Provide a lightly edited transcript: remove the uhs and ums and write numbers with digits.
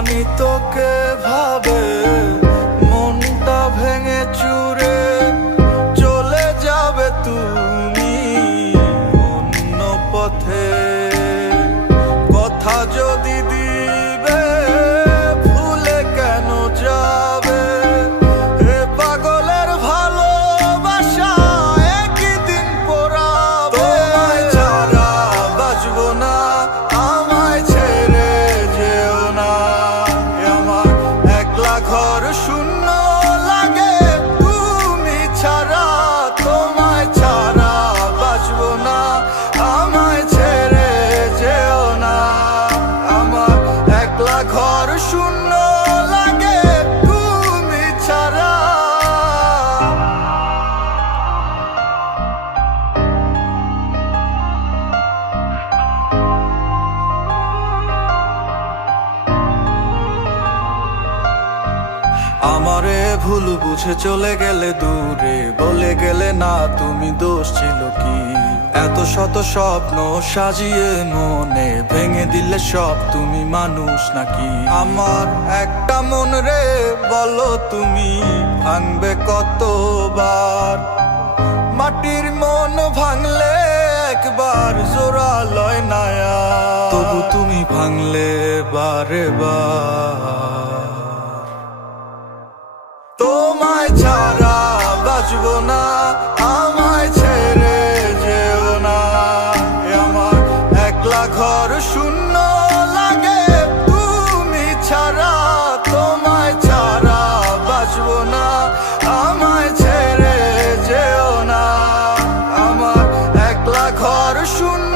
জানি তোকে ভাবে মনটা ভেঙে চুরে চলে যাবে তুমি অন্য পথে। কথা যদি দিবে ভুলে কেন যাবে? এ পাগলের ভালোবাসা একই দিন পোড়াবে। তোমায় ছাড়া বাঁচবো না, আমায় ছেড়ে যেও না। আমার একলা ঘর শূন্য লাগে তুমি ছাড়া। তোমায় ছাড়া বাঁচবো না, আমায় ছেড়ে যেও না। আমার একলা ঘর শূন্য লাগে তুমি ছাড়া। আমারে ভুল বুঝে চলে গেলে দূরে, বলে গেলে না তুমি দোষ ছিল কি? এত শত স্বপ্ন সাজিয়ে মনে ভেঙে দিলে সব, তুমি মানুষ নাকি? আমার একটা মন রে বলো তুমি ভাঙবে কতবার? মাটির মন ভাঙলে একবার জোড়া লয় না, তবু তুমি ভাঙলে বারে বার। তোমায় ছাড়া বাঁচবো না, আমায় ছেড়ে যেও না। আমার একলা ঘর শূন্য লাগে তুমি ছাড়া। তোমায় ছাড়া বাঁচবো না, আমায় ছেড়ে যেও না। আমার একলা ঘর শূন্য